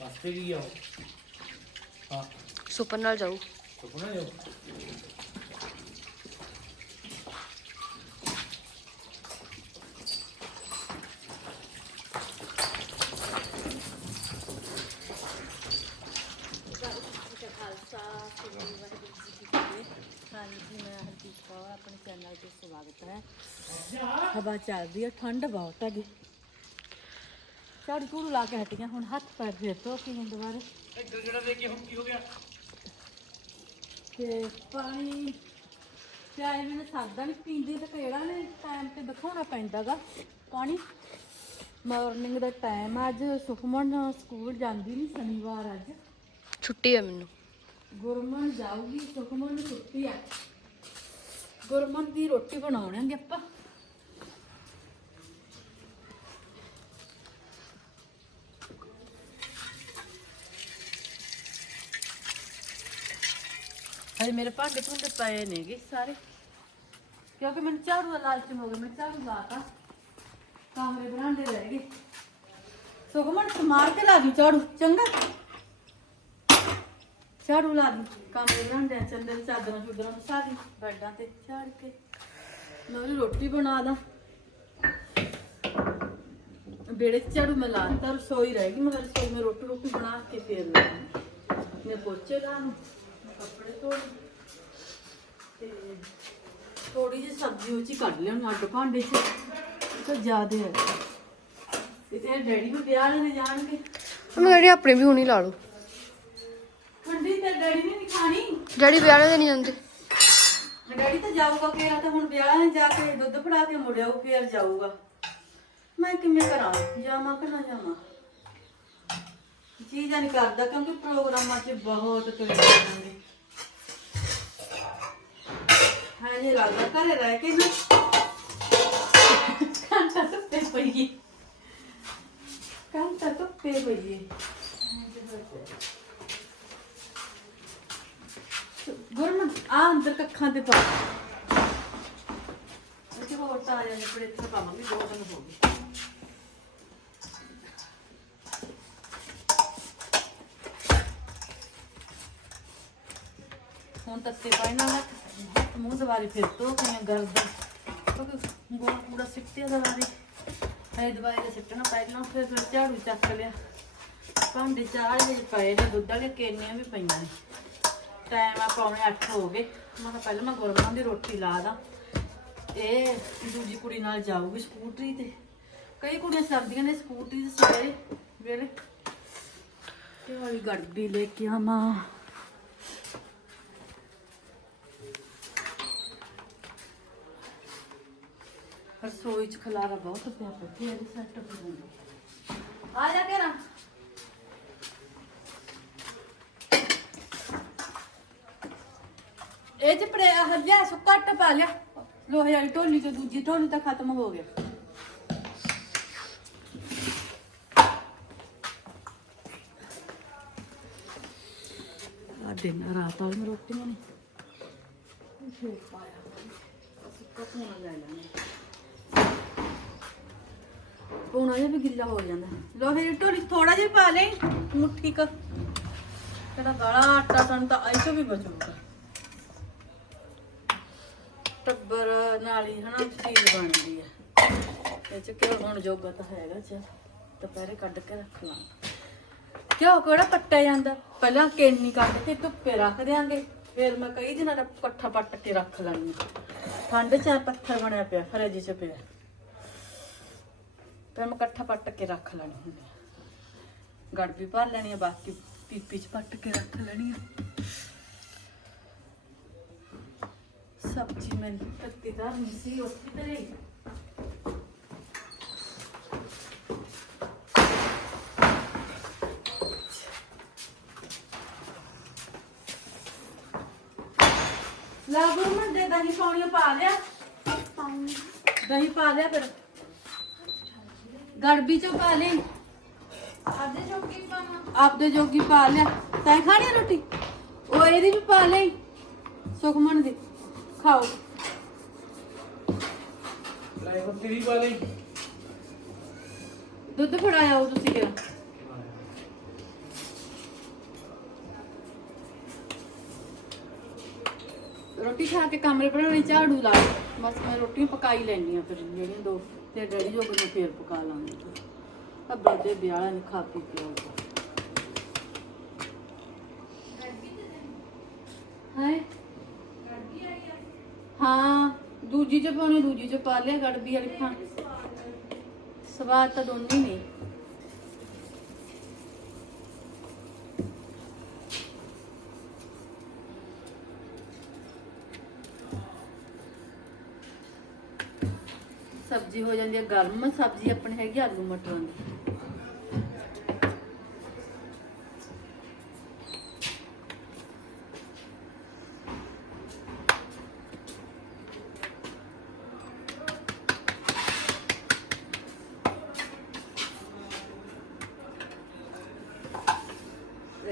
ਬਸ ਤੇ ਗਈ ਆ ਉਹ। ਹਾਂ। ਸੁਪਨ ਨਾਲ ਜਾਊ ਸੁਪਨਾ ਜੋ ਹਾਂਜੀ ਮੈਂ ਹਰਜੀਤ ਕੌਰ ਆਪਣੇ ਚੈਨਲ ਤੇ ਸਵਾਗਤ ਹੈ। ਹਵਾ ਚੱਲਦੀ ਹੈ ਠੰਡ ਬਹੁਤ ਹੈਗੀ ਝਾੜੂ ਝੂੜੂ ਲਾ ਕੇ ਹਟੀਆਂ ਹੁਣ ਹੱਥ ਪੈਰ ਫੇਰ ਧੋ ਕੇ ਹੁਣ ਦੁਬਾਰਾ। ਇੱਧਰ ਜਿਹੜਾ ਕੇ ਹੁਣ ਕੀ ਹੋ ਗਿਆ? ਤੇ ਪਾਣੀ ਚਾਹੇ ਮੈਨੂੰ ਸਰਦਾ ਨਹੀਂ ਪੀਂਦੀ ਤੇ ਕਿਹੜਾ ਨੇ ਟਾਈਮ ਤੇ ਦਿਖਾਉਣਾ ਪੈਂਦਾਗਾ ਪਾਣੀ। ਮਾਰਨਿੰਗ ਦਾ ਟਾਈਮ ਅੱਜ ਸੁਖਮਨ ਸਕੂਲ ਜਾਂਦੀ ਨਹੀਂ ਸ਼ਨੀਵਾਰ ਅੱਜ। ਛੁੱਟੀ ਹੈ ਮੈਨੂੰ। ਗੁਰਮਨ ਜਾਊਗੀ ਸੁਖਮਨ ਨੂੰ ਛੁੱਟੀ ਆ। ਗੁਰਮਨ ਦੀ ਰੋਟੀ ਬਣਾਉਣਾਂਗੇ ਆਪਾਂ। ਹਜੇ ਮੇਰੇ ਭਾਂਡੇ ਭੁੰਡੇ ਪਏ ਨੇਗੇ ਸਾਰੇ। ਕਿਉਂਕਿ ਮੈਨੂੰ ਝਾੜੂ ਦਾ ਲਾਲਚ ਹੋ ਗਿਆ, ਮੈਂ ਝਾੜੂ ਲਾਤਾ ਕਮਰੇ ਬਰਾਂਡੇ ਰਹਿ ਗਏ। ਸੁਖਮਨ, ਸਮਾਰ ਕੇ ਲਾ ਦੀ ਝਾੜੂ, ਚੰਗਾ। ਝਾੜੂ ਲਾ ਦੀ। ਕਮਰੇ ਬਰਾਂਡੇ ਚੱਲੇ ਦੀ ਚਾਦਰਾਂ ਚੁਦਰਾਂ ਮਸਾ ਦੀ, ਬੈੱਡਾਂ ਤੇ ਝਾੜ ਕੇ। ਮੈਂ ਵੀ ਰੋਟੀ ਬਣਾ ਦਾਂ। ਬੇੜੇ 'ਚ ਝਾੜੂ ਮੈਂ ਲਾਤਾ ਰਸੋਈ ਰਹਿ ਗਈ ਮੈਂ ਰਸੋਈ ਮੈਂ ਰੋਟੀ ਰੋਟੀ ਬਣਾ ਕੇ ਫੇਰ ਲਾਂਗੀ ਮੈਂ ਪੋਚੇ ਲਾ ਨੂੰ ਕੱਪੜੇ ਧੋ। ਤੇ ਥੋੜੀ ਜਿਹੀ ਸਬਜ਼ੀ ਉੱਚੀ ਕੱਢ ਲਿਆ ਅੱਡ ਭਾਂਡੇ 'ਚ। ਇਹ ਤਾਂ ਜ਼ਿਆਦੇ ਹੈ ਤੇ ਤੇਰੇ ਡੈਡੀ ਵੀ ਵਿਆਹ ਲੈਣੇ ਜਾਣਗੇ। ਮੈਂ ਜਿਹੜੀ ਆਪਣੇ ਵੀ ਹੁਣੀ ਲਾ ਲੂ ਠੰਡੀ ਤੇ ਡੈਡੀ ਨੇ ਨਹੀਂ ਖਾਣੀ? ਜਿਹੜੀ ਵਿਆਹ ਦੇ ਨਹੀਂ ਜਾਂਦੇ। ਡੈਡੀ ਤਾਂ ਜਾਊਗਾ ਕਿਹਾ ਤਾਂ ਹੁਣ ਵਿਆਹ ਨੇ ਜਾ ਕੇ ਦੁੱਧ ਫੜਾ ਕੇ ਮੁੜਿਆਉ ਫੇਰ ਜਾਊਗਾ। ਮੈਂ ਕਿਵੇਂ ਕਰਾਂ? ਜਾਵਾਂ ਕਿ ਨਾ ਜਾਵਾਂ? ਜੀ ਜਾਂ ਨਹੀਂ ਕਰਦਾ ਕਿਉਂਕਿ ਪ੍ਰੋਗਰਾਮਾਂ 'ਚ ਬਹੁਤ ਤੁਰੇ ਜਾਂਦੇ ਹਾਂ ਜੀ ਲੱਗਦਾ ਘਰੇ ਰਹਿ ਕੇ ਨਾ। ਘੰਟਾ ਧੁੱਪੇ ਪਈਏ। ਘੰਟਾ ਧੁੱਪੇ ਪਈਏ। ਗੁਰਮਨ ਆ ਅੰਦਰ ਕੱਖਾਂ ਤੇ ਪਾ। ਇਹ ਹੋਰ ਤਾਂ ਆ ਜਾਂਦੇ ਪਰ ਇੱਥੇ ਪਾਵਾਂਗੇ ਦੋ ਦਿਨ ਹੋ ਗਏ। ਹੁਣ ਤੱਤੇ ਪਾਈ ਨਾਲ ਹੱਥ। ਮੂੰਹ ਦਵਾਰੇ ਫਿਰ ਤੋਂ ਕਈਆਂ ਗਰਦਨ ਕਿਉਂਕਿ ਗੋਲ ਪੂਰਾ ਸਿੱਟਿਆ ਦਵਾਰੇ ਹੈ ਦਵਾਈ ਦਾ ਸਿੱਟਣਾ ਪਹਿਲਾਂ ਫਿਰ ਫਿਰ ਝਾੜੂ ਚੱਕ ਲਿਆ। ਭਾਂਡੇ ਚਾਹ ਵਿੱਚ ਪਏ ਨੇ, ਦੁੱਧ ਵਾਲੇ ਕੇਨੀਆਂ ਵੀ ਪਈਆਂ ਨੇ। ਟਾਈਮ ਆ ਪੌਣੇ 8 ਹੋ ਗਏ। ਮੈਂ ਕਿਹਾ ਪਹਿਲਾਂ ਮੈਂ ਗੁਰਮਾਂ ਦੀ ਰੋਟੀ ਲਾ ਦਾਂ। ਇਹ ਦੂਜੀ ਕੁੜੀ ਨਾਲ ਜਾਊਗੀ ਸਕੂਟਰੀ ਤੇ। ਕਈ ਕੁੜੀਆਂ ਸਰਦੀਆਂ ਨੇ ਸਕੂਟਰੀ ਤੇ ਸਵੇਰੇ, ਵੇਲੇ। ਤੇ ਵਾਲੀ ਗੱਡੀ ਲੈ ਕੇ ਆਵਾਂ। ਰਸੋਈ ਚ ਖਲਾਰਾ ਬਹੁਤ ਪਿਆ ਪੱਤੀ ਇਹਦੀ ਸੈੱਟ ਹੋ ਆ ਜਾ ਕੇ ਇਹ ਚ ਪਰੇ ਹੱਲਿਆ ਸੁੱਕਾ ਆਟਾ ਪਾ ਲਿਆ। ਲੋਹੇ ਵਾਲੀ ਢੋਲੀ ਤੇ ਦੂਜੀ ਢੋਲੀ ਤਾਂ ਖਤਮ ਹੋ ਗਿਆ। ਆ ਦਿਨ ਰਾਤ ਵਾਲੀ ਰੋਟੀਆਂ ਨੇ ਫੇਰ ਪਾਇਆ। ਸੁੱਕਾ ਪੂਣਾ ਲੈ ਲੈਣਾ ਪੂਣਾ ਜਿਹਾ ਵੀ ਗਿੱਲਾ ਹੋ ਜਾਂਦਾ। ਲੋਹੇ ਦੀ ਢੋਲੀ ਥੋੜਾ ਜਿਹਾ ਪਾ ਲੈ ਮੁੱਠੀ ਕ। ਤੇਰਾ ਗਾਲਾ ਆਟਾ ਤਨ ਤਾਂ ਆਈ ਤੋਂ ਵੀ ਬਚੂਗਾ। ਟੱਬਰ ਨਾਲ ਹੀ ਹਨਾ ਚੀਜ਼ ਬਣਦੀ ਹੈ ਇਹ ਚ ਕਿਉਂ ਹੁਣ ਜੋਗਾ ਤਾਂ ਹੈਗਾ ਚ, ਦੁਪਹਿਰੇ ਕੱਢ ਕੇ ਰੱਖ ਲਾਂ। ਕਿਉਂ, ਕਿਹੜਾ ਪੱਟਿਆ ਜਾਂਦਾ? ਪਹਿਲਾਂ ਕੇਨੀ ਕੱਢ ਕੇ ਧੁੱਪੇ ਰੱਖ ਦਿਆਂਗੇ, ਫਿਰ ਮੈਂ ਕਈ ਦਿਨਾਂ ਦਾ ਇਕੱਠਾ ਪੱਟ ਕੇ ਰੱਖ ਲਾਂਗੀ। ਠੰਡ ਚ ਪੱਥਰ ਬਣਿਆ ਪਿਆ, ਫਰਿੱਜ ਚ ਪਿਆ। ਫਿਰ ਮੈਂ ਇਕੱਠਾ ਪੱਟ ਕੇ ਰੱਖ ਲੈਣੀ ਹੁੰਦੀ ਆ। ਗੜ ਵੀ ਭਰ ਲੈਣੀ ਆ ਬਾਕੀ ਪੀਪੀ ਚ ਪੱਟ ਕੇ ਰੱਖ ਲੈਣੀ ਆ। ਸਬਜ਼ੀ ਮੈਂ ਕੱਤੀ ਧਰਨੀ ਸੀ ਉੱਥੇ ਤੇ ਰਹੀ। ਲਾਗੂ ਮੈਂ ਦੇ ਦਹੀਂ ਪਾਉਣੀ ਪਾ ਲਿਆ। ਦਹੀਂ ਪਾ ਲਿਆ ਫਿਰ। ਗੜਬੀ ਚੋਂ ਪਾ ਲਈ। ਆਪਦੇ ਜੋਗੀ ਪਾਵਾਂ ਆਪਦੇ ਜੋਗੀ ਪਾ ਲਿਆ। ਤੈਂ ਖਾਣੀ ਰੋਟੀ? ਉਹ ਇਹਦੀ ਵੀ ਪਾ ਲਈ। ਸੁਖਮਨ ਦੀ। ਖਾਓ। ਦੁੱਧ ਫੜਾਇਆ ਹੋ ਤੁਸੀਂ ਕਿਹਾ। ਰੋਟੀ ਖਾ ਕੇ ਕਮਰੇ ਬਣਾਉਣੀ ਝਾੜੂ ਲਾ। ਬਸ ਮੈਂ ਰੋਟੀ ਪਕਾਈ ਲੈਣੀ ਆ ਫਿਰ ਜਿਹੜੀਆਂ ਦੋ, ਤੇ ਡੈਡੀ ਜੋ ਨੂੰ ਫੇਰ ਪਕਾ ਲਾਂਗੇ। ਆ ਬਰਦੇ ਵਿਆਹ ਨੇ ਖਾ ਪੀ ਕੇ ਹਾਏ ਹਾਂ? ਦੂਜੀ ਚ ਪਾਉਣੀ, ਦੂਜੀ ਚ ਪਾ ਲਿਆ, ਗੜਬੀ ਵਾਲੀ ਖਾਂ ਸਵਾਦ ਤਾਂ ਦੋਨੇ ਨੇ। ਸਬਜ਼ੀ ਹੋ ਜਾਂਦੀ ਹੈ ਗਰਮ ਸਬਜ਼ੀ ਆਪਣੀ ਹੈਗੀ ਆਲੂ ਮਟਰਾਂ ਦੀ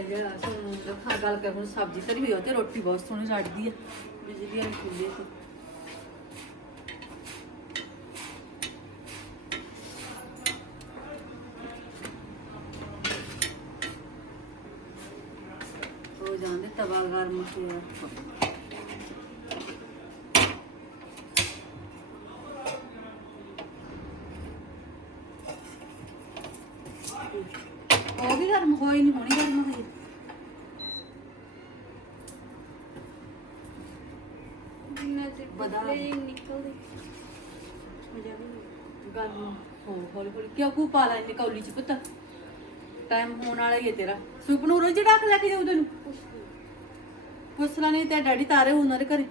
ਜਿਹੜਾ ਸੁਣ ਹਾਂ ਗੱਲ ਕਰ ਹੁਣ ਸਬਜ਼ੀ ਤਰੀ ਹੋਈ ਆ ਤੇ ਰੋਟੀ ਬਹੁਤ ਸੋਹਣੀ ਲੜਦੀ ਆ ਬਿਜਲੀ ਵਾਲੇ ਚੁੱਲ੍ਹੇ ਤੇ ਹੋ ਜਾਂਦੇ ਤਵਾ ਗਰਮ ਹੋਇਆ ਉਹ ਵੀ ਗਰਮ ਹੋਈ ਨਹੀਂ ਹੋਣੀ ਗਰਮ ਹੋਈ। ਮੈਂ ਤੇ ਬਦਾਮ। ਨਿਕਲਦੇ। ਗਰਮ ਹੋ ਹੌਲੀ ਹੌਲੀ ਕਿਉਂ ਕੂ ਪਾ ਲੈ ਕੌਲੀ ਚ ਪੁੱਤ? ਟਾਈਮ ਹੋਣ ਵਾਲਾ ਹੀ ਹੈ ਤੇਰਾ। ਸੁਪ ਨੂੰ ਰੋਜ਼ ਡਾਕ ਲੈ ਕੇ ਜਾਉ ਤੈਨੂੰ। ਪੁੱਛ ਨਹੀਂ ਤੇ ਡੈਡੀ ਤਾਰੇ ਹੋ ਉਹਨਾਂ ਦੇ ਘਰੇ।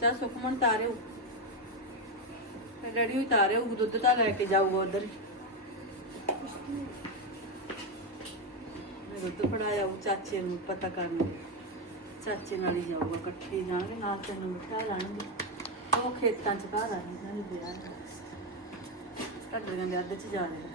ਚਾ ਸੁਖਮਨ ਤਾਰੇ ਹੋ। ਤੇ ਡੈਡੀ ਵੀ ਤਾਰੇ ਹੋ ਦੁੱਧ ਤਾਂ ਲੈ ਕੇ ਜਾਊਗਾ ਉਧਰ। ਮੈਂ ਦੁੱਧ ਫੜਾ ਜਾਊ ਚਾਚੇ ਨੂੰ, ਪਤਾ ਕਰਨ ਚਾਚੇ ਨਾਲ ਹੀ ਜਾਊਗਾ, ਇਕੱਠੇ ਜਾਣਗੇ, ਨਾਲ ਤੈਨੂੰ ਬਿਠਾ ਲਾਣਗੇ। ਉਹ ਖੇਤਾਂ ਚ ਘਰ ਆ ਇਹਨਾਂ ਦੇ ਵਿਆਹ ਕੱਢ ਦੇ ਅੱਧ ਚ ਜਾ ਰਹੇ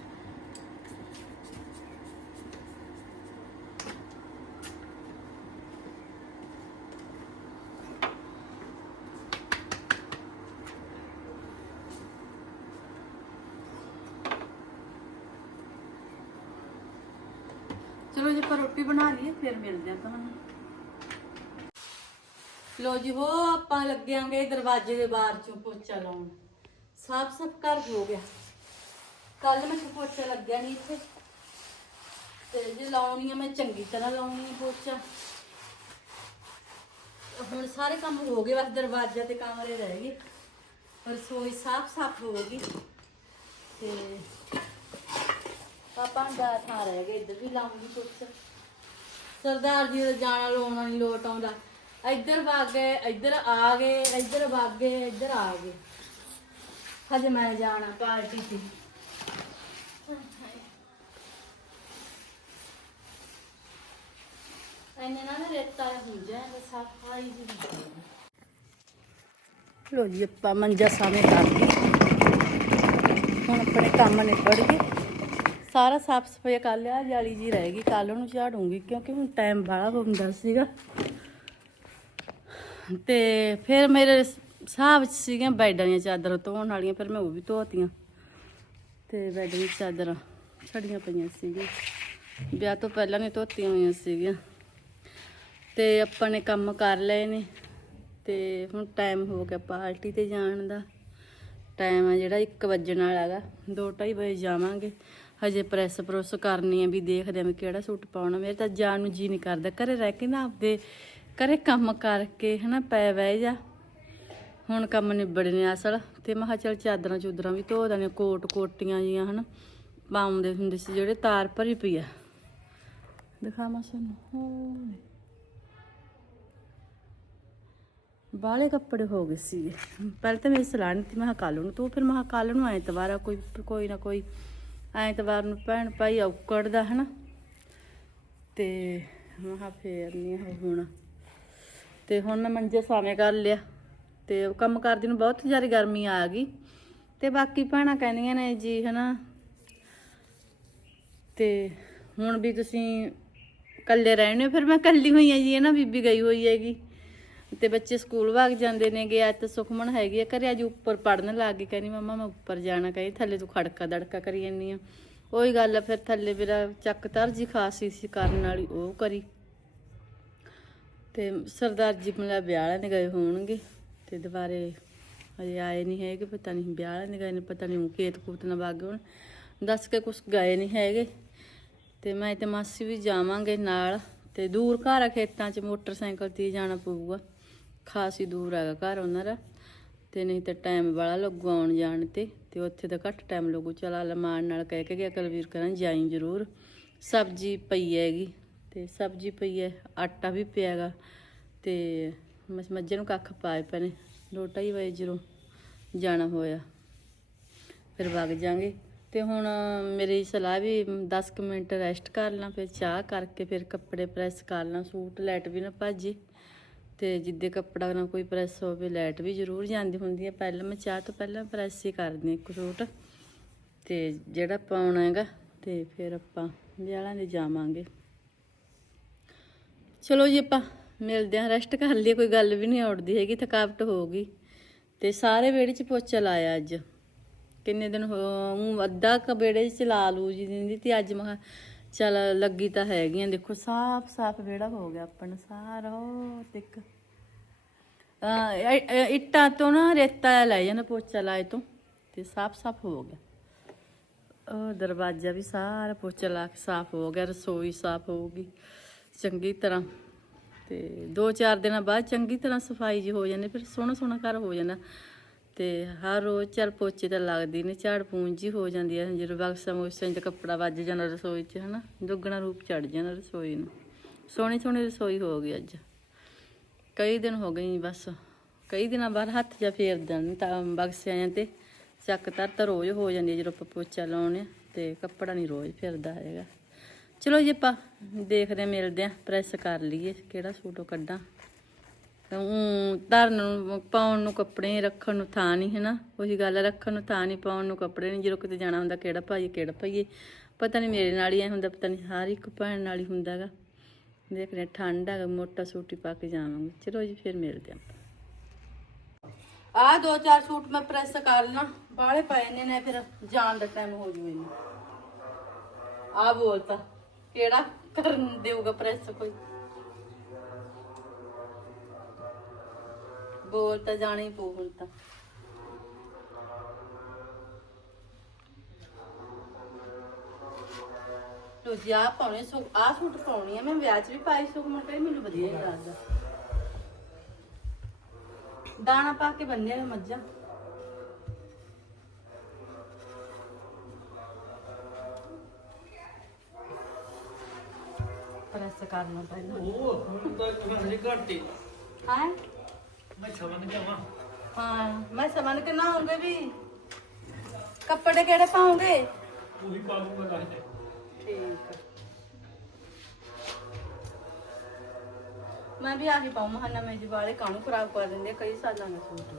ਚਲੋ ਬਣਾ ਲਈਏ ਫਿਰ ਮਿਲਦੇ ਆ ਤੁਹਾਨੂੰ। ਲੋ ਜੀ, ਹੋ ਆਪਾਂ ਲੱਗਿਆਂਗੇ ਦਰਵਾਜ਼ੇ ਦੇ ਬਾਹਰ ਚੋਂ ਪੋਚਾ ਲਾਉਣ। ਸਾਫ਼ ਸਾਫ਼ ਕਰ ਹੋ ਗਿਆ। ਕੱਲ ਮੈਂ ਪੋਚਾ ਲੱਗਿਆ ਨਹੀਂ ਇੱਥੇ। ਤੇ ਜੇ ਲਾਉਣੀ ਆ, ਮੈਂ ਚੰਗੀ ਤਰ੍ਹਾਂ ਲਾਉਣੀ ਆ ਪੋਚਾ। ਹੁਣ ਸਾਰੇ ਕੰਮ ਹੋ ਗਏ, ਬਸ ਦਰਵਾਜ਼ਾ ਤੇ ਕਮਰੇ ਰਹਿ ਗਏ। ਰਸੋਈ ਸਾਫ਼ ਸਾਫ਼ ਹੋ ਗਈ। ਤੇ ਪਾਪਾ ਦਾ ਥਾਂ ਰਹਿ ਗਿਆ ਇੱਧਰ ਵੀ ਲਾਉਂਗੀ ਪੋਚਾ। ਸਰਦਾਰ ਜੀ ਦਾ ਜਾਣਾ ਲੋਣਾ ਨਹੀਂ ਲੋਟ ਆਉਂਦਾ। ਇੱਧਰ ਵਗ ਗਏ, ਇੱਧਰ ਆ ਗਏ, ਇੱਧਰ ਵਗ ਗਏ, ਇੱਧਰ ਆ ਗਏ। ਹਜੇ ਮੈਂ ਜਾਣਾ ਪਾਰਟੀ ਤੇ। ਐਨੇ ਨਾਲ ਰੇਤਾ ਹੋ ਜਾਏ ਸਫ਼ਾਈ ਜੀ ਲੋ ਜੀ, ਆਪਾਂ ਮੰਜਾ ਸਾਵੇਂ ਕਰ ਲਈ ਹੁਣ ਆਪਣੇ ਕੰਮ ਨਿਬੜ ਗਏ। ਸਾਰਾ ਸਾਫ਼ ਸਫ਼ਾਈ ਕਰ ਲਿਆ, ਜਾਲੀ ਜੀ ਰਹਿ ਗਈ। ਕੱਲ ਨੂੰ ਝਾੜੂਗੀ ਕਿਉਂਕਿ ਹੁਣ ਟਾਈਮ ਬਾਹਲਾ ਹੁੰਦਾ ਸੀਗਾ। ਤੇ ਫਿਰ ਮੇਰੇ ਹਿਸਾਬ ਚ ਸੀਗੀਆਂ ਬੈਡਾਂ ਦੀਆਂ ਚਾਦਰਾਂ ਧੋਣ ਵਾਲੀਆਂ, ਫਿਰ ਮੈਂ ਉਹ ਵੀ ਧੋਤੀਆਂ। ਤੇ ਬੈਡ ਦੀਆਂ ਚਾਦਰਾਂ ਛੜੀਆਂ ਪਈਆਂ ਸੀਗੀਆਂ। ਵਿਆਹ ਤੋਂ ਪਹਿਲਾਂ ਨੇ ਧੋਤੀਆਂ ਹੋਈਆਂ ਸੀਗੀਆਂ। ਤੇ ਆਪਾਂ ਨੇ ਕੰਮ ਕਰ ਲਏ ਨੇ। ਤੇ ਹੁਣ ਟਾਈਮ ਹੋ ਗਿਆ ਪਾਰਟੀ ਤੇ ਜਾਣ ਦਾ। ਟਾਈਮ ਆ ਜਿਹੜਾ 1 ਵਜਣ ਵਾਲਾ ਹੈਗਾ। 2:30 ਵਜੇ ਜਾਵਾਂਗੇ। ਹਜੇ ਪ੍ਰੈਸ ਪ੍ਰੋਸ ਕਰਨੀ ਆ ਵੀ ਦੇਖਦੇ ਆ ਵੀ ਕਿਹੜਾ ਸੂਟ ਪਾਉਣਾ। ਮੇਰੇ ਤਾਂ ਜਾਣ ਨੂੰ ਜੀ ਨਹੀਂ ਕਰਦਾ। ਘਰੇ ਰਹਿ ਕੇ ਨਾ ਆਪਦੇ ਘਰੇ ਕੰਮ ਕਰਕੇ ਹਨਾ ਪੈ ਬਹਿ ਜਾ। ਹੁਣ ਕੰਮ ਨਿਬੜਨੇ ਅਸਲ। ਤੇ ਮੈਂ ਕਿਹਾ ਚੱਲ ਚਾਦਰਾਂ ਚੂਦਰਾਂ ਵੀ ਧੋ ਦਣੇ ਕੋਟ ਕੋਟੀਆਂ ਜੀਆਂ ਹਨਾ। ਪਾਉਂਦੇ ਹੁੰਦੇ ਸੀ ਜਿਹੜੇ ਤਾਰ ਭਰੀ ਪਈ ਆ। ਦਿਖਾਵਾਂ ਸਾਨੂੰ ਬਾਲੇ ਕੱਪੜੇ ਹੋ ਗਏ ਸੀ ਪਹਿਲਾਂ ਤਾਂ ਮੇਰੀ ਸਲਾਹ ਨਹੀਂ ਸੀ ਮੈਂ ਕਿਹਾ ਕੱਲ੍ਹ ਨੂੰ ਤੂੰ ਫਿਰ ਮੈਂ ਕਿਹਾ ਕੱਲ੍ਹ ਨੂੰ ਆਏ ਦੁਬਾਰਾ ਕੋਈ ਕੋਈ ਨਾ ਕੋਈ ਐਤਵਾਰ ਨੂੰ ਭੈਣ ਭਾਈ ਔਕੜਦਾ, ਹਨਾ? ਤੇ ਮੈਂ ਕਿਹਾ ਫੇਰ ਨਹੀਂ ਉਹ ਹੁਣ। ਤੇ ਹੁਣ ਮੈਂ ਮੰਜੇ ਸਾਵੇਂ ਕਰ ਲਿਆ। ਤੇ ਉਹ ਕੰਮ ਕਰਦੀ ਨੂੰ ਬਹੁਤ ਜ਼ਿਆਦਾ ਗਰਮੀ ਆ ਗਈ। ਤੇ ਬਾਕੀ ਭੈਣਾਂ ਕਹਿੰਦੀਆਂ ਨੇ ਜੀ, ਹਨਾ? ਤੇ ਹੁਣ ਵੀ ਤੁਸੀਂ ਇਕੱਲੇ ਰਹਿਣੇ ਫਿਰ ਮੈਂ ਇਕੱਲੀ ਹੋਈ ਆ ਜੀ ਹੈ ਨਾ ਬੀਬੀ ਗਈ ਹੋਈ ਹੈਗੀ। ਤੇ ਬੱਚੇ ਸਕੂਲ ਵਗ ਜਾਂਦੇ ਨੇ ਅੱਜ ਤਾਂ ਸੁਖਮਨ ਹੈਗੀ ਆ, ਘਰੇ ਅੱਜ ਉੱਪਰ ਪੜਨ ਲੱਗ ਗਈ, ਕਹਿੰਦੀ ਮੰਮਾ ਮੈਂ ਉੱਪਰ ਜਾਣਾ, ਕਹਿੰਦੀ ਥੱਲੇ ਤੂੰ ਖੜਕਾ ਦੜਕਾ ਕਰੀ ਜਾਂਦੀ ਆ। ਉਹੀ ਗੱਲ ਆ, ਫਿਰ ਥੱਲੇ ਮੇਰਾ ਚੱਕ ਤਰਜੀ ਖਾਸੀ ਸੀ ਕਰਨ ਵਾਲੀ, ਉਹ ਕਰੀ। ਤੇ ਸਰਦਾਰ ਜੀ ਮਤਲਬ ਵਿਆਹ ਵਾਲਿਆਂ ਦੇ ਗਏ ਹੋਣਗੇ, ਤੇ ਦੁਬਾਰੇ ਅਜੇ ਆਏ ਨਹੀਂ ਹੈਗੇ, ਪਤਾ ਨਹੀਂ ਵਿਆਹ ਵਾਲਿਆਂ ਦੇ ਗਏ ਨੇ, ਪਤਾ ਨਹੀਂ ਉਹ ਖੇਤ ਕੂਤ ਨਾ ਵਗ ਹੋਣ। ਦੱਸ ਕੇ ਕੁਛ ਗਏ ਨਹੀਂ ਹੈਗੇ, ਤੇ ਮੈਂ ਤੇ ਮਾਸੀ ਵੀ ਜਾਵਾਂਗੇ ਨਾਲ, ਤੇ ਦੂਰ ਘਰ ਆ ਖੇਤਾਂ 'ਚ, ਮੋਟਰਸਾਈਕਲ ਤੇ ਹੀ ਜਾਣਾ ਪਊਗਾ। ਖਾਸੀ ਦੂਰ ਹੈਗਾ ਘਰ ਉਹਨਾਂ ਦਾ। ਤੇ ਨਹੀਂ ਤਾਂ ਟਾਈਮ ਵਾਲਾ ਲੱਗੂ ਆਉਣ ਜਾਣ ਤੇ। ਤੇ ਉੱਥੇ ਤਾਂ ਘੱਟ ਟਾਈਮ ਲੱਗੂ। ਚਲਾ ਲਮਾਨ ਨਾਲ ਕਹਿ ਕੇ ਗਿਆ, ਕਲਵੀਰ ਕਰਾਂ ਜਾਈ ਜ਼ਰੂਰ। ਸਬਜ਼ੀ ਪਈ ਹੈਗੀ। ਤੇ ਸਬਜ਼ੀ ਪਈ ਹੈ, ਆਟਾ ਵੀ ਪਿਆ ਹੈਗਾ। ਤੇ ਮੱਝ- ਮੱਝਾਂ ਨੂੰ ਕੱਖ ਪਾਏ ਪਏ ਲੋਟਾ ਦੋ ਵਜੇ ਜਦੋਂ ਜਾਣਾ ਹੋਇਆ, ਫਿਰ ਵਗ ਜਾਾਂਗੇ। ਤੇ ਹੁਣ ਮੇਰੀ ਸਲਾਹ ਵੀ 10 ਕੁ ਮਿੰਟ ਰੈਸਟ ਕਰ ਲਾਂ, ਫਿਰ ਚਾਹ ਕਰਕੇ ਫਿਰ ਕੱਪੜੇ ਪ੍ਰੈਸ ਕਰ ਲਾਂ, ਸੂਟ ਲੈਟ ਵੀ ਨਾ ਭੱਜੇ ਤੇ ਜਿੱਦੇ ਕੱਪੜਾ ਨਾ ਕੋਈ ਪ੍ਰੈਸ ਹੋਵੇ ਲਾਈਟ ਵੀ ਜ਼ਰੂਰ ਜਾਂਦੀ ਹੁੰਦੀ ਹੈ। ਪਹਿਲਾਂ ਮੈਂ ਚਾਹ ਤੋਂ ਪਹਿਲਾਂ ਪ੍ਰੈਸ ਹੀ ਕਰਦੀ ਇੱਕ ਸੂਟ। ਤੇ ਜਿਹੜਾ ਪਾਉਣਾ ਹੈਗਾ, ਤੇ ਫਿਰ ਆਪਾਂ ਵਿਆਹਾਂ ਦੇ ਜਾਵਾਂਗੇ। ਚਲੋ ਜੀ, ਆਪਾਂ ਮਿਲਦੇ ਹਾਂ। ਰੈਸਟ ਕਰ ਲਈਏ, ਕੋਈ ਗੱਲ ਵੀ ਨਹੀਂ ਆਉੜਦੀ ਹੈਗੀ, ਥਕਾਵਟ ਹੋ ਗਈ। ਤੇ ਸਾਰੇ ਵਿਹੜੇ 'ਚ ਪੋਚਾ ਲਾਇਆ ਅੱਜ। ਕਿੰਨੇ ਦਿਨ ਹੋ ਅੱਧਾ ਕ ਵਿਹੜੇ 'ਚ ਲਾ ਲੂ ਜੀ ਦਿੰਦੀ ਤੇ ਅੱਜ। ਮੈਂ ਚਲ ਲੱਗੀ ਤਾਂ ਹੈਗੀਆਂ, ਦੇਖੋ ਸਾਫ਼ ਸਾਫ਼ ਵਿਹੜਾ ਹੋ ਗਿਆ ਆਪਣਾ, ਸਾਰਾ ਤਿੱਕ। ਇੱਟਾਂ ਤੋਂ ਨਾ ਰੇਤਾ ਲੈ ਜਾਂਦਾ, ਪੋਚਾ ਲਾਏ ਤੋਂ, ਤੇ ਸਾਫ਼ ਸਾਫ਼ ਹੋ ਗਿਆ। ਉਹ ਦਰਵਾਜ਼ਾ ਵੀ ਸਾਰਾ ਪੋਚਾ ਲਾ ਕੇ ਸਾਫ਼ ਹੋ ਗਿਆ, ਰਸੋਈ ਸਾਫ਼ ਹੋ ਗਈ ਚੰਗੀ ਤਰ੍ਹਾਂ। ਤੇ ਦੋ ਚਾਰ ਦਿਨਾਂ ਬਾਅਦ ਚੰਗੀ ਤਰ੍ਹਾਂ ਸਫ਼ਾਈ ਜੀ ਹੋ ਜਾਂਦੀ, ਫਿਰ ਸੋਹਣਾ ਸੋਹਣਾ ਘਰ ਹੋ ਜਾਂਦਾ। ਤੇ ਹਰ ਰੋਜ਼ ਚੱਲ ਪੋਚੇ ਤਾਂ ਲੱਗਦੀ ਨੇ ਝਾੜ ਪੂੰਝ ਹੀ ਹੋ ਜਾਂਦੀ ਹੈ ਜਦੋਂ ਬਕਸਾ ਮੋਸਾਂ ਚ ਕੱਪੜਾ ਵੱਜ ਜਾਣਾ ਰਸੋਈ 'ਚ ਹਨਾ। ਦੁੱਗਣਾ ਰੂਪ ਚੜ ਜਾਣਾ ਰਸੋਈ ਨੂੰ। ਸੋਹਣੀ ਸੋਹਣੀ ਰਸੋਈ ਹੋ ਗਈ ਅੱਜ। ਕਈ ਦਿਨ ਹੋ ਗਏ ਬਸ। ਕਈ ਦਿਨਾਂ ਬਾਅਦ ਹੱਥ ਜਾ ਫੇਰ ਦੇਣ ਤਾਂ ਬਕਸਿਆਂ ਤੇ ਚੱਕ ਤਰ ਤਾਂ ਰੋਜ਼ ਹੋ ਜਾਂਦੀ ਹੈ ਜਦੋਂ ਆਪਾਂ ਪੋਚਾ ਲਾਉਣੇ ਤੇ ਕੱਪੜਾ ਨਹੀਂ ਰੋਜ਼ ਫਿਰਦਾ ਹੈਗਾ। ਚਲੋ ਜੀ ਆਪਾਂ ਦੇਖਦੇ ਹਾਂ, ਮਿਲਦੇ ਆ ਪ੍ਰੈਸ ਕਰ ਲਈਏ ਕਿਹੜਾ ਸੂਟ ਉਹ ਕੱਢਾਂ। ਉਹ ਧਰਨ ਨੂੰ, ਪਾਉਣ ਨੂੰ ਕੱਪੜੇ ਰੱਖਣ ਨੂੰ ਥਾਂ ਨਹੀਂ ਹੈ ਨਾ ਉਹੀ ਗੱਲ ਰੱਖਣ ਨੂੰ ਥਾਂ ਨਹੀਂ, ਪਾਉਣ ਨੂੰ ਕੱਪੜੇ ਨਹੀਂ। ਜਦੋਂ ਕਿਤੇ ਜਾਣਾ ਹੁੰਦਾ, ਕਿਹੜਾ ਪਾਈਏ ਕਿਹੜਾ ਪਾਈਏ ਪਤਾ ਨਹੀਂ ਮੇਰੇ ਨਾਲ ਹੀ ਐ ਹੁੰਦਾ, ਪਤਾ ਨਹੀਂ ਹਰ ਇੱਕ ਭੈਣ ਨਾਲ ਹੀ ਹੁੰਦਾ ਹੈਗਾ ਦੇਖਦੇ ਠੰਡ ਹੈਗਾ, ਮੋਟਾ ਸੂਟ ਪਾ ਕੇ ਜਾਵਾਂਗੇ। ਚਲੋ ਜੀ, ਫਿਰ ਮਿਲਦੇ ਆਪਾਂ ਆ ਦੋ ਚਾਰ ਸੂਟ ਮੈਂ ਪ੍ਰੈਸ ਕਰ ਲਾਂ। ਬਾਹਲੇ ਪਏ ਨੇ ਨੇ ਫਿਰ ਜਾਣ ਦਾ ਟਾਈਮ ਹੋ ਜੂ ਮੈਨੂੰ। ਆ ਬੋਲਤਾ, ਕਿਹੜਾ ਕਰਨ ਦੇਊਗਾ ਪ੍ਰੈਸ ਕੋਈ? ਬੋਲ ਤਾਂ ਜਾਣਾ ਹੀ ਪਊ ਹੁਣ ਤਾਂ। ਤੋ ਜੀ ਆ ਪਾਉਣੇ ਸੂ ਆ ਸੂਟ ਪਾਉਣੀ ਆ ਮੈਂ ਵਿਆਹ 'ਚ ਵੀ ਪਾਈ ਸੂਟ ਮੈਂ ਕਿਹਾ ਮੈਨੂੰ ਵਧੀਆ ਲੱਗਦਾ। ਦਾਣਾ ਪਾ ਕੇ ਬੰਨਿਆ ਹੋਇਆ ਮੱਝਾਂ। ਪ੍ਰੈਸ ਕਰਨਾ ਪਹਿਲਾਂ ਉਹ ਹੁਣ ਤਾਂ ਹਜੇ ਘੱਟੇ ਹਾਂ? ਮੈਂ ਛਵਨ ਜਾਵਾਂ ਹਾਂ ਮੈਂ ਸਮਝ ਕੇ ਨਾ ਆਉਂਦੇ ਵੀ। ਕੱਪੜੇ ਕਿਹੜੇ ਪਾਉਂਗੇ ਉਹੀ ਪਾ ਲੂੰਗਾ ਦੱਸ ਦੇ ਠੀਕ ਹੈ ਮੈਂ ਵੀ ਆਹੀ ਪਾਉਂ ਮਹਾਨਾ ਮੈਂ ਵਾਲੇ ਕਾਣੂ ਖਰਾਬ ਕਰ ਦਿੰਦੇ ਕਈ ਸਾਲਾਂ ਦਾ ਸੂਟ।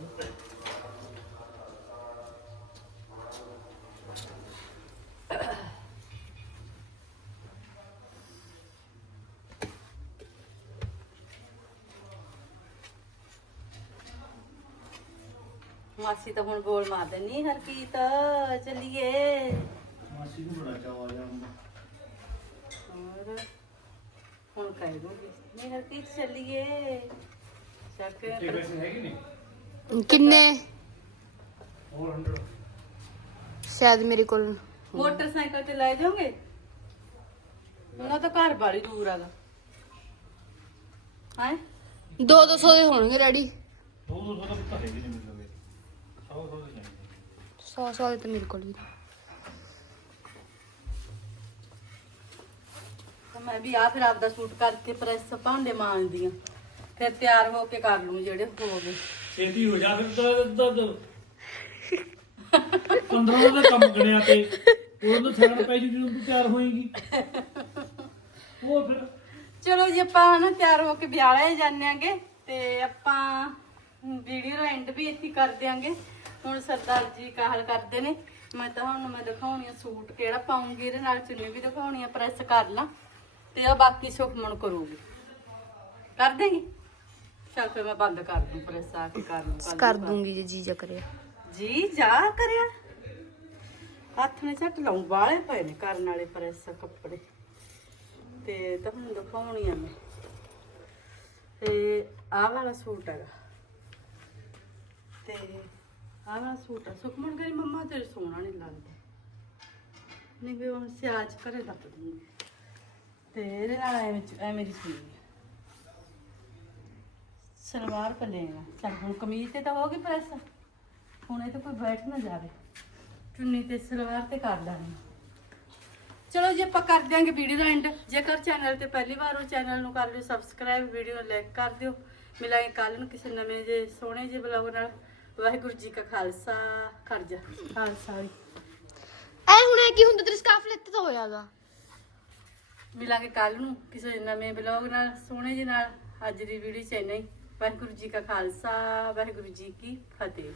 ਮਾਸੀ ਤਾਂ ਹੁਣ ਬੋਲ ਮਾਰ ਦੇਣੀ ਹਰਕੀਤ ਚੱਲੀਏ। ਮਾਸੀ ਨੂੰ ਬੜਾ ਚਾਵਾ ਜਾਂਦਾ ਹੋਰ? ਹੁਣ ਕਹਿ ਦੂੰਗੀ। ਨਹੀਂ ਹਰਕੀਤ ਚੱਲੀਏ। ਚੱਕ ਕਿੰਨੇ? ਹੋਰ 100 ਸ਼ਾਇਦ ਮੇਰੇ ਕੋਲ ਮੋਟਰਸਾਈਕਲ ਤੇ ਲੈ ਜਾਓਗੇ? ਉਹਨਾਂ ਤਾਂ ਘਰ ਬਾੜੀ ਦੂਰ ਆਗਾ ਹੈ? 2-200 ਦੇ ਹੋਣਗੇ ਰੈਡੀ ਦੋ ਦੋ ਸੌ ਤਾਂ ਹੈਗੇ ਨੇ। ਮਿਲਦੇ 100 100 ਦੇ ਚਾਹੀਦੇ 100 100 ਦੇ ਤਾਂ ਮੇਰੇ ਕੋਲ ਵੀ ਤਾਂ ਮੈਂ ਵੀ ਆ ਫਿਰ ਆਪਦਾ ਸੂਟ ਕਰਕੇ ਪ੍ਰੈਸ ਭਾਂਡੇ ਮਾਂਜਦੀ ਆ ਫਿਰ ਤਿਆਰ ਹੋ ਕੇ ਕਰ ਲੂੰ ਜਿਹੜੇ ਹੋ ਗਏ। ਛੇਤੀ ਹੋ ਜਾ ਫਿਰ ਤਾਂ ਤਾਂ 15 ਦਾ ਕੰਮ ਗਣਿਆ ਤੇ। ਉਹ ਤਾਂ ਛੱਡ ਪੈ ਜੂ ਜਦੋਂ ਤੂੰ ਤਿਆਰ ਹੋਏਗੀ। ਉਹ ਫਿਰ? ਚਲੋ ਜੀ ਆਪਾਂ ਨਾ ਤਿਆਰ ਹੋ ਕੇ ਵਿਆਹਲੇ ਜਾਂਦੇ ਆਂਗੇ ਤੇ ਆਪਾਂ ਵੀਡੀਓ ਦਾ ਐਂਡ ਵੀ ਇੱਥੇ ਕਰ ਦਿਆਂਗੇ। ਹੁਣ ਸਰਦਾਰ ਜੀ ਕਾਹਲ ਕਰਦੇ ਨੇ। ਮੈਂ ਤਾਂ ਹੁਣ ਮੈਂ ਦਿਖਾਉਣੀ ਆ ਸੂਟ ਕਿਹੜਾ ਪਾਉਂਗੀ ਇਹਦੇ ਨਾਲ ਚੁੰਨੀ ਵੀ ਦਿਖਾਉਣੀ ਆ ਪ੍ਰੈਸ ਕਰ ਲਾਂ ਤੇ ਆ ਬਾਕੀ ਸੁਖਮਣ ਕਰੂਗੀ। ਕਰ ਦੇਂਗੀ ਚੱਲ ਫਿਰ ਮੈਂ ਬੰਦ ਕਰ ਦੂੰ ਪ੍ਰੈਸ ਆ ਕੇ ਕਰ ਲੂੰ ਕਰ ਦੂੰਗੀ ਜੇ ਜੀਜਾ ਕਰਿਆ। ਜੀ ਜਾ ਕਰਿਆ? ਹੱਥ ਨੇ ਝੱਟ ਲਾਉਂ ਵਾਲੇ ਪਏ ਨੇ ਕਰਨ ਵਾਲੇ ਪ੍ਰੈਸ ਕੱਪੜੇ। ਤੇ ਤਾਂ ਹੁਣ ਦਿਖਾਉਣੀ ਆ ਮੈਂ। ਤੇ ਆਹ ਵਾਲਾ ਸੂਟ ਹੈਗਾ। ਤੇ ਆਹ ਵਾਲਾ ਸੂਟ ਆ। ਸੁਖਮਨ ਕਰੀ ਮੰਮਾ, ਤੇਰੇ ਸੋਹਣਾ ਨਹੀਂ ਵੀ ਹੁਣ ਸਿਆਜ ਕਰੇ ਦੱਸ ਦੂੰਗੀ ਤੇ ਇਹਦੇ ਨਾਲ ਐਵੇਂ ਚ- ਐਵੇਂ ਸੂਈ ਸਲਵਾਰ ਪਲੇਨ ਚੱਲ ਹੁਣ ਕਮੀਜ਼ ਤੇ ਤਾਂ ਹੋ ਪ੍ਰੈਸ। ਹੁਣ ਇਹ ਤਾਂ ਕੋਈ ਬੈਠ ਨਾ ਜਾਵੇ। ਚੁੰਨੀ ਤੇ ਸਲਵਾਰ ਤੇ ਕਰ ਦਾਂਗੇ ਚਲੋ ਜੇ, ਆਪਾਂ ਕਰ ਦਿਆਂਗੇ ਵੀਡੀਓ ਦਾ ਐਂਡ ਜੇਕਰ ਚੈਨਲ ਤੇ ਪਹਿਲੀ ਵਾਰ ਹੋ ਚੈਨਲ ਨੂੰ ਕਰ ਲਿਓ ਸਬਸਕ੍ਰਾਈਬ ਵੀਡੀਓ ਨੂੰ ਲਾਈਕ ਕਰ ਦਿਓ। ਮਿਲਾਂਗੇ ਕੱਲ ਨੂੰ ਕਿਸੇ ਨਵੇਂ ਜੇ ਸੋਹਣੇ ਜੇ ਬਲੌਗ ਨਾਲ। ਵਾਹਿਗੁਰੂ ਜੀ ਕਾ ਖਾਲਸਾ ਖਰਜਾ ਖਾਲਸਾ ਵੀ ਐ ਹੁਣ ਐ ਕੀ ਹੁੰਦਾ ਤੇਰੇ ਸਕਾਫ ਲੈਤੇ ਤਾਂ ਹੋਇਆਗਾ ਮਿਲਾਂਗੇ ਕੱਲ ਨੂੰ ਕਿਸੇ ਨਵੇਂ ਬਲੌਗ ਨਾਲ ਸੋਹਣੇ ਜਿਹੇ ਨਾਲ। ਅੱਜ ਦੀ ਵੀਡੀਓ ਚ ਇੰਨਾ ਹੀ। ਵਾਹਿਗੁਰੂ ਜੀ ਕਾ ਖਾਲਸਾ ਵਾਹਿਗੁਰੂ ਜੀ ਕੀ ਫਤਿਹ।